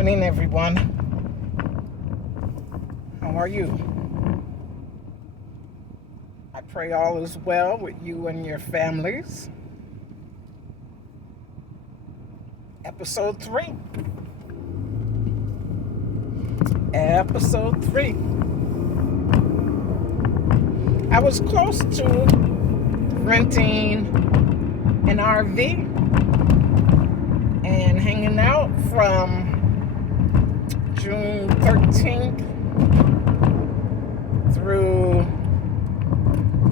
morning, everyone. How are you? I pray all is well with you and your families. Episode 3. I was close to renting an RV and hanging out from June 13th through,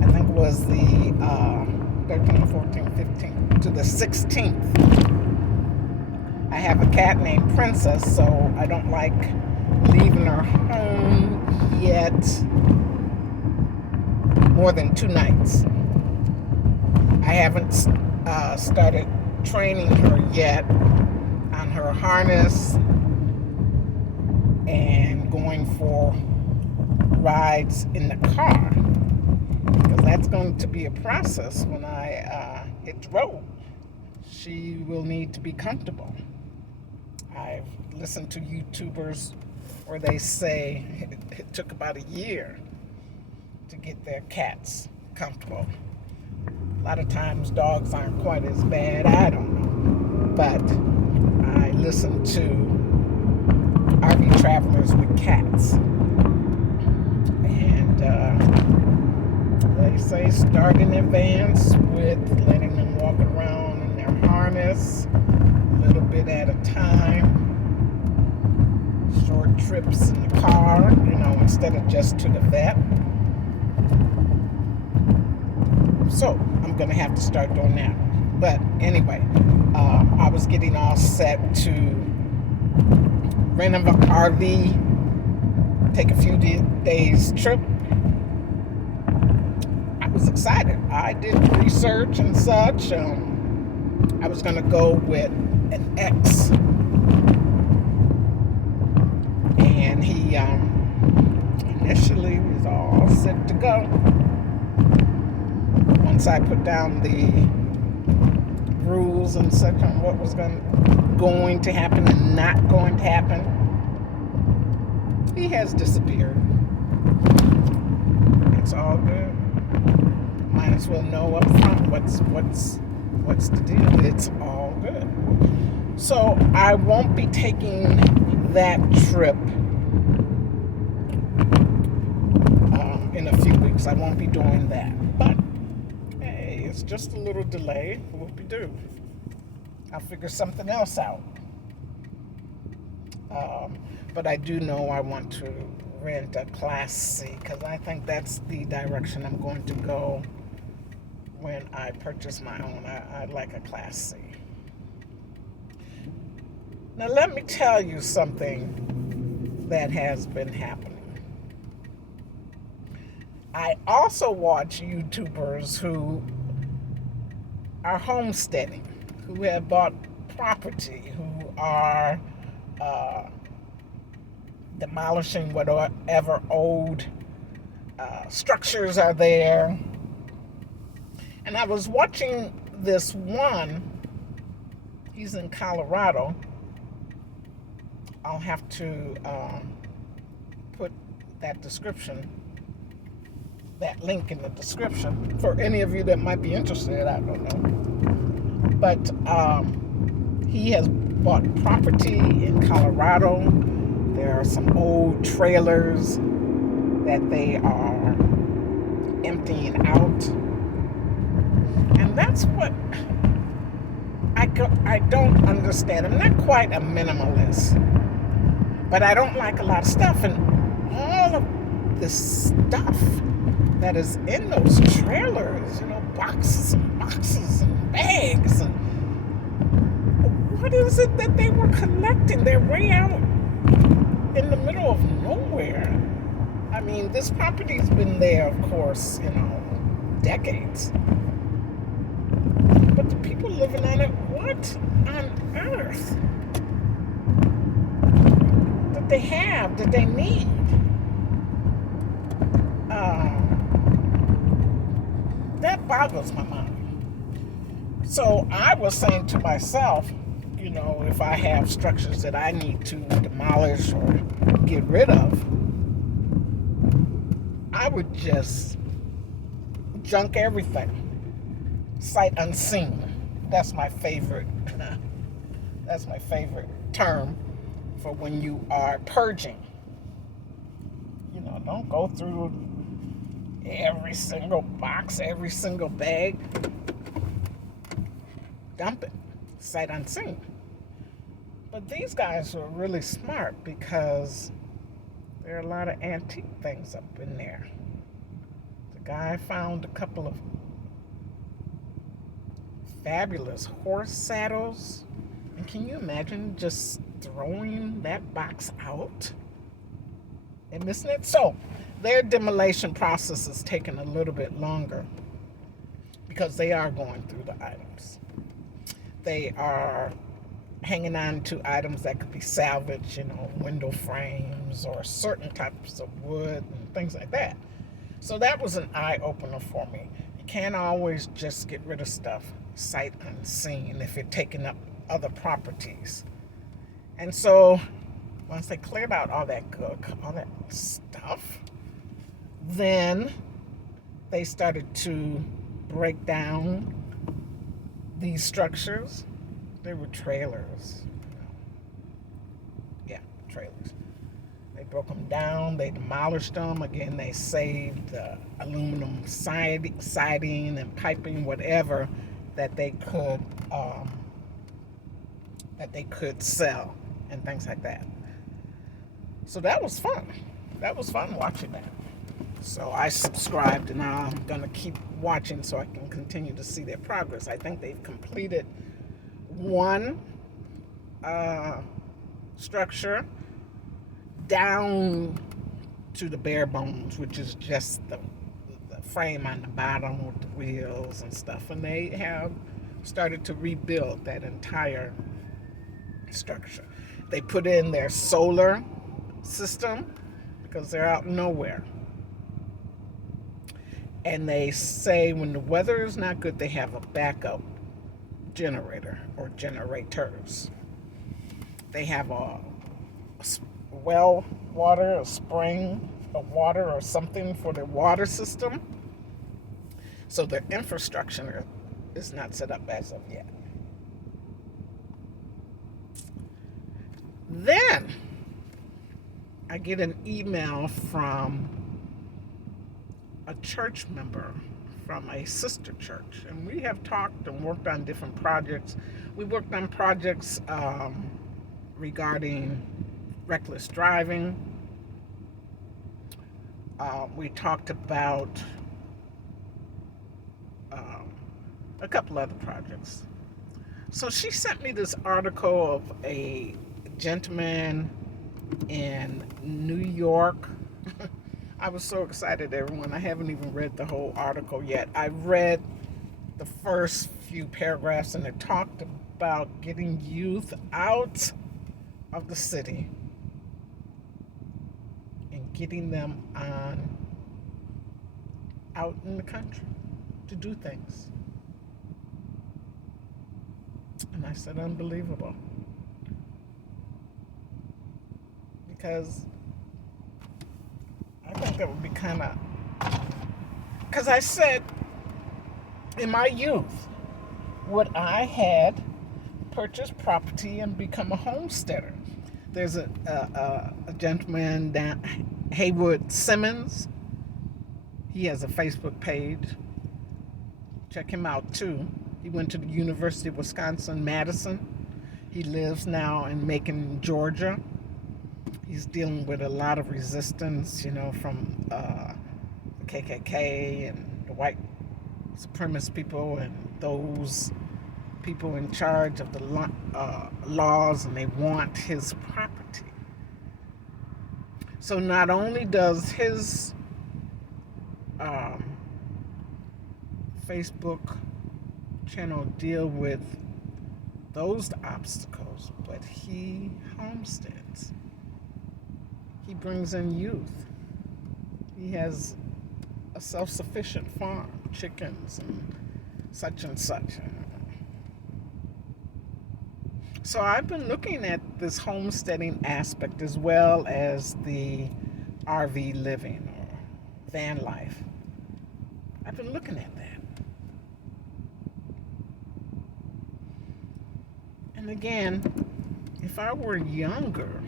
I think it was the 13th, 14th, 15th, to the 16th. I have a cat named Princess, so I don't like leaving her home yet more than 2 nights. I haven't started training her yet on her harness and going for rides in the car, because that's going to be a process when I hit the road. She will need to be comfortable. I've listened to YouTubers where they say it took about a year to get their cats comfortable. A lot of times dogs aren't quite as bad, I don't know. But I listen to RV travelers with cats. And they say start in advance with letting them walk around in their harness a little bit at a time. Short trips in the car, instead of just to the vet. So I'm going to have to start doing that. But anyway, I was getting all set to rent an RV, take a few days trip. I was excited. I did research and such. I was going to go with an ex. And he initially was all set to go. Once I put down the rules and such on what was going to happen and not going to happen, he has disappeared. It's all good. Might as well know up front what's the deal. It's all good. So I won't be taking that trip in a few weeks. I won't be doing that. But hey, it's just a little delay. Whoop-de-doo. I'll figure something else out. But I do know I want to rent a Class C, because I think that's the direction I'm going to go when I purchase my own. I'd like a Class C. Now let me tell you something that has been happening. I also watch YouTubers who are homesteading, who have bought property, who are demolishing whatever old structures are there. And I was watching this one. He's in Colorado. I'll have to put that link in the description for any of you that might be interested. I don't know. But he has bought property in Colorado. There are some old trailers that they are emptying out. And that's what I don't understand. I'm not quite a minimalist, but I don't like a lot of stuff. And all of the stuff that is in those trailers, boxes and boxes and bags. And what is it that they were collecting? They're way out in the middle of nowhere. I mean, this property's been there, of course, decades. But the people living on it, what on earth did they have, did they need? That boggles my mind. So I was saying to myself, if I have structures that I need to demolish or get rid of, I would just junk everything. Sight unseen. That's my favorite. That's my favorite term for when you are purging. Don't go through every single box, every single bag. Dump it. Sight unseen. But these guys are really smart because there are a lot of antique things up in there. The guy found a couple of fabulous horse saddles. And can you imagine just throwing that box out and missing it? So their demolition process is taking a little bit longer because they are going through the items. They are hanging on to items that could be salvaged, window frames or certain types of wood and things like that. So that was an eye-opener for me. You can't always just get rid of stuff sight unseen if you're taking up other properties. And so once they cleared out all that stuff, then they started to break down these structures. They were trailers. Yeah, trailers. They broke them down. They demolished them. Again, they saved the aluminum siding and piping, whatever that they could sell and things like that. So that was fun. That was fun watching that. So I subscribed, and now I'm going to keep watching so I can continue to see their progress. I think they've completed one structure down to the bare bones, which is just the frame on the bottom with the wheels and stuff. And they have started to rebuild that entire structure. They put in their solar system because they're out nowhere. And they say when the weather is not good, they have a backup generator or generators. They have a well water, a spring of water or something for their water system. So their infrastructure is not set up as of yet. Then I get an email from a church member from a sister church, and we have talked and worked on different projects. We worked on projects regarding reckless driving. We talked about a couple other projects. So she sent me this article of a gentleman in New York. I was so excited, everyone. I haven't even read the whole article yet. I read the first few paragraphs, and it talked about getting youth out of the city and getting them out in the country to do things. And I said, unbelievable. Because I think that would be kind of... Because I said, in my youth, would I had purchased property and become a homesteader? There's a gentleman down Haywood Simmons. He has a Facebook page. Check him out too. He went to the University of Wisconsin-Madison. He lives now in Macon, Georgia. He's dealing with a lot of resistance, from the KKK and the white supremacist people and those people in charge of the laws, and they want his property. So not only does his Facebook channel deal with those obstacles, but he homesteads. He brings in youth. He has a self-sufficient farm, chickens and such and such. So I've been looking at this homesteading aspect as well as the RV living or van life. I've been looking at that. And again, if I were younger,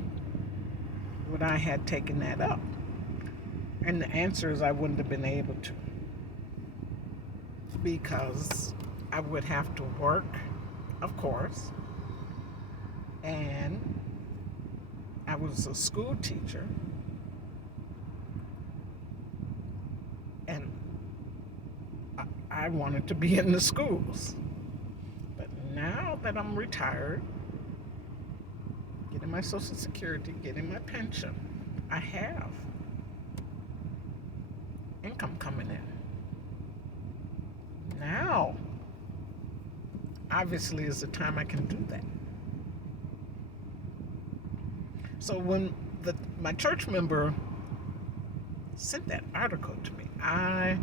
would I have taken that up? And the answer is I wouldn't have been able to, because I would have to work, of course, and I was a school teacher, and I wanted to be in the schools. But now that I'm retired, getting my Social Security, getting my pension, I have income coming in. Now, obviously, is the time I can do that. So when my church member sent that article to me, I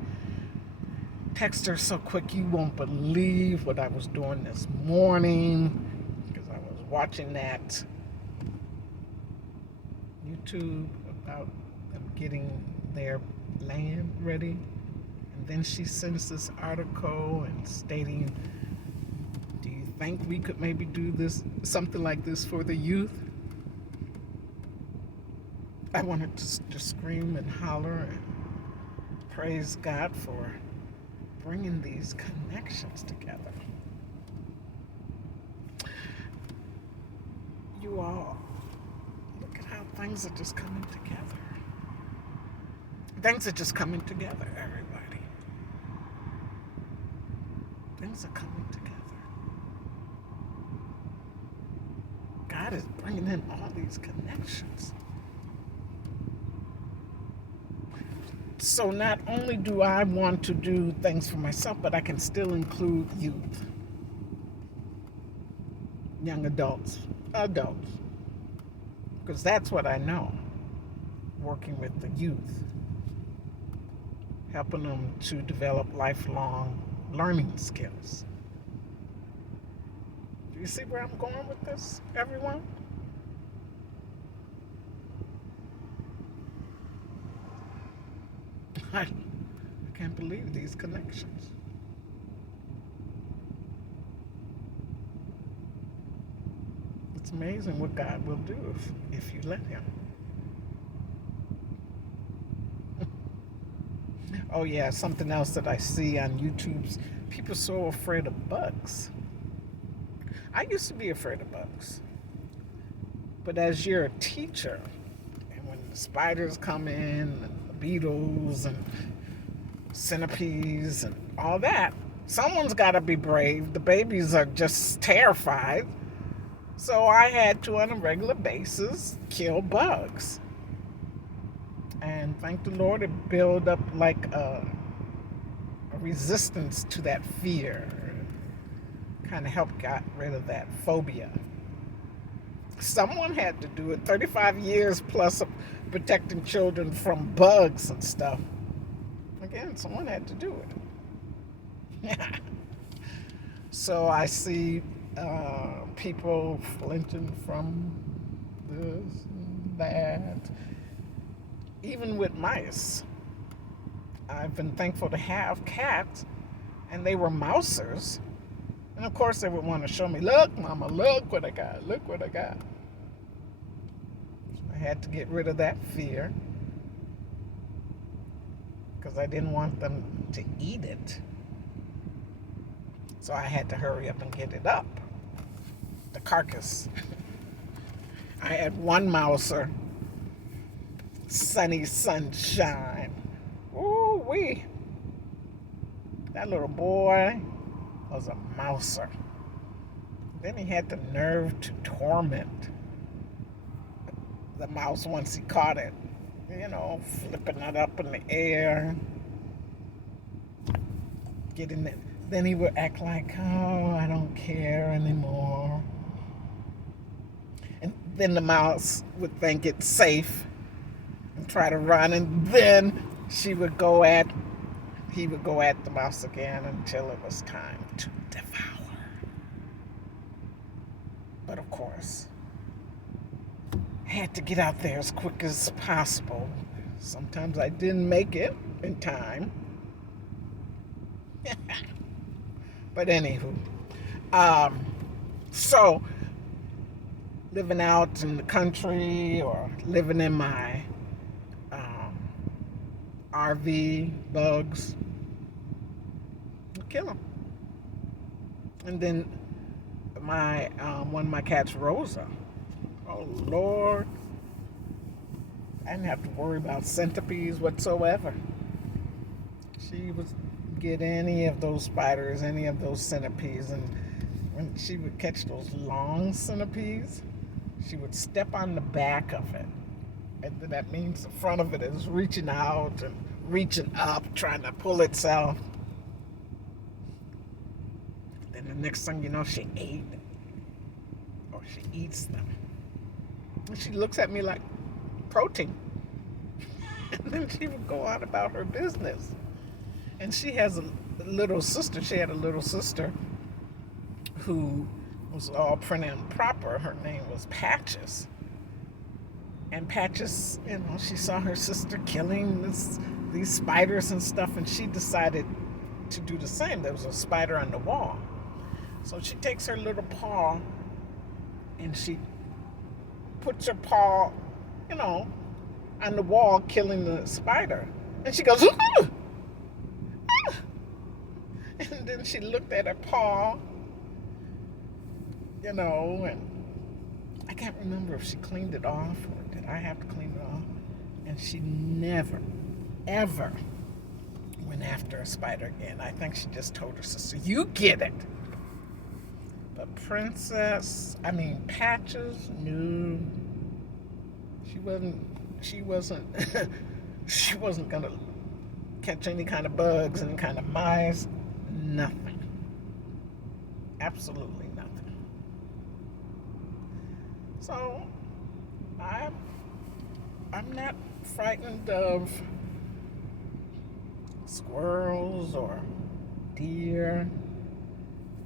texted her so quick, you won't believe what I was doing this morning, because I was watching that YouTube about them getting their land ready. And then she sends this article and stating, do you think we could maybe do this, something like this for the youth? I wanted to scream and holler and praise God for bringing these connections together. You all, look at how things are just coming together. Things are just coming together, everybody. Things are coming together. God is bringing in all these connections. So not only do I want to do things for myself, but I can still include youth, young adults, because that's what I know, working with the youth, helping them to develop lifelong learning skills. Do you see where I'm going with this, everyone? I can't believe these connections. It's amazing what God will do if you let Him. Oh yeah, something else that I see on YouTube's people are so afraid of bugs. I used to be afraid of bugs. But as you're a teacher, and when the spiders come in, and the beetles and centipedes and all that, someone's got to be brave. The babies are just terrified. So I had to, on a regular basis, kill bugs. And thank the Lord, it built up like a resistance to that fear. Kind of helped get rid of that phobia. Someone had to do it. 35 years plus of protecting children from bugs and stuff. Again, someone had to do it. So I see people flinching from this and that. Even with mice. I've been thankful to have cats, and they were mousers. And of course they would want to show me, look, mama, look what I got, look what I got. So I had to get rid of that fear, because I didn't want them to eat it. So I had to hurry up and get it up, the carcass. I had one mouser, Sunny Sunshine. Ooh wee. That little boy was a mouser. Then he had the nerve to torment the mouse once he caught it. You know, flipping it up in the air. Getting it. Then he would act like, oh, I don't care anymore. And then the mouse would think it's safe and try to run, and then he would go at the mouse again until it was time to devour. But of course, had to get out there as quick as possible. Sometimes I didn't make it in time. But anywho, um, so living out in the country or living in my RV, bugs, kill them. And then my one of my cats, Rosa. Oh Lord, I didn't have to worry about centipedes whatsoever. She would get any of those spiders, any of those centipedes, and when she would catch those long centipedes, she would step on the back of it. And then that means the front of it is reaching out and reaching up, trying to pull itself. Then the next thing you know, she ate it. Or she eats them. And she looks at me like protein. And then she would go on about her business. And she has a little sister. She had a little sister who was all prim and proper. Her name was Patches. And Patches, she saw her sister killing these spiders and stuff, and she decided to do the same. There was a spider on the wall. So she takes her little paw and she puts her paw, on the wall, killing the spider. And she goes, "Ooh!" And then she looked at her paw, and I can't remember if she cleaned it off or did I have to clean it off. And she never, ever went after a spider again. I think she just told her sister, "You get it." But Patches, no. She wasn't gonna catch any kind of bugs, any kind of mice, nothing. Absolutely nothing. So I'm not frightened of squirrels or deer,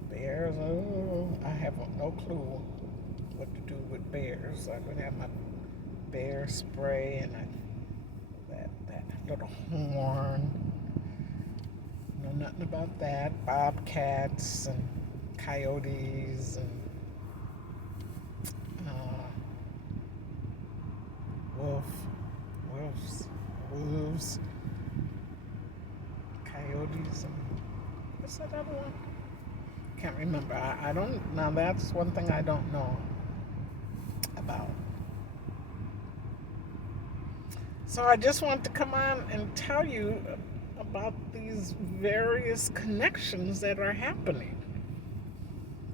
bears. Oh, I have no clue what to do with bears. I would have my bear spray and that little horn. Know nothing about that. Bobcats and coyotes and wolves, coyotes, and what's that other one? Can't remember. I don't. Now that's one thing I don't know about. So I just want to come on and tell you about these various connections that are happening.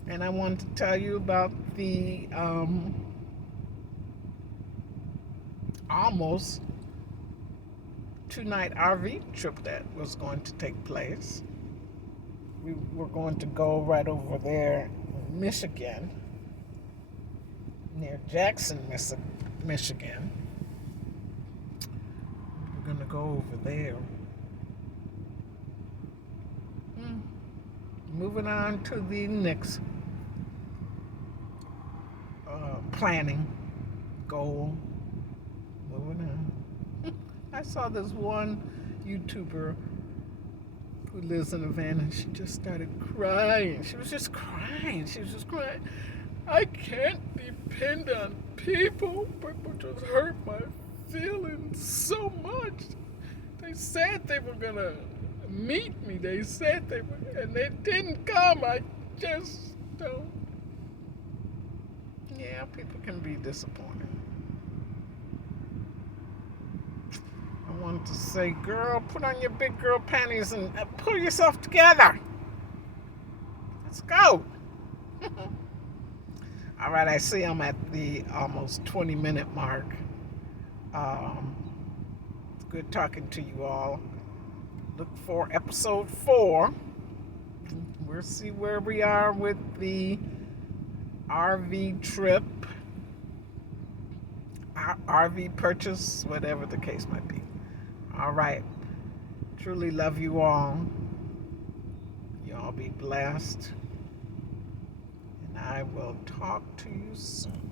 And I want to tell you about the almost 2-night RV trip that was going to take place. We were going to go right over there in Michigan, near Jackson, Michigan. We're going to go over there. Moving on to the next planning goal. Moving on. I saw this one YouTuber who lives in a van, and she just started crying. She was just crying. I can't depend on people. People just hurt my feelings so much. They said they were gonna meet me. They said they would, and they didn't come. I just don't. Yeah, people can be disappointing. I wanted to say, girl, put on your big girl panties and pull yourself together. Let's go. All right, I see I'm at the almost 20-minute mark. It's good talking to you all. Look for episode 4. We'll see where we are with the RV trip, RV purchase, whatever the case might be. All right. Truly love you all. You all be blessed. And I I will talk to you soon.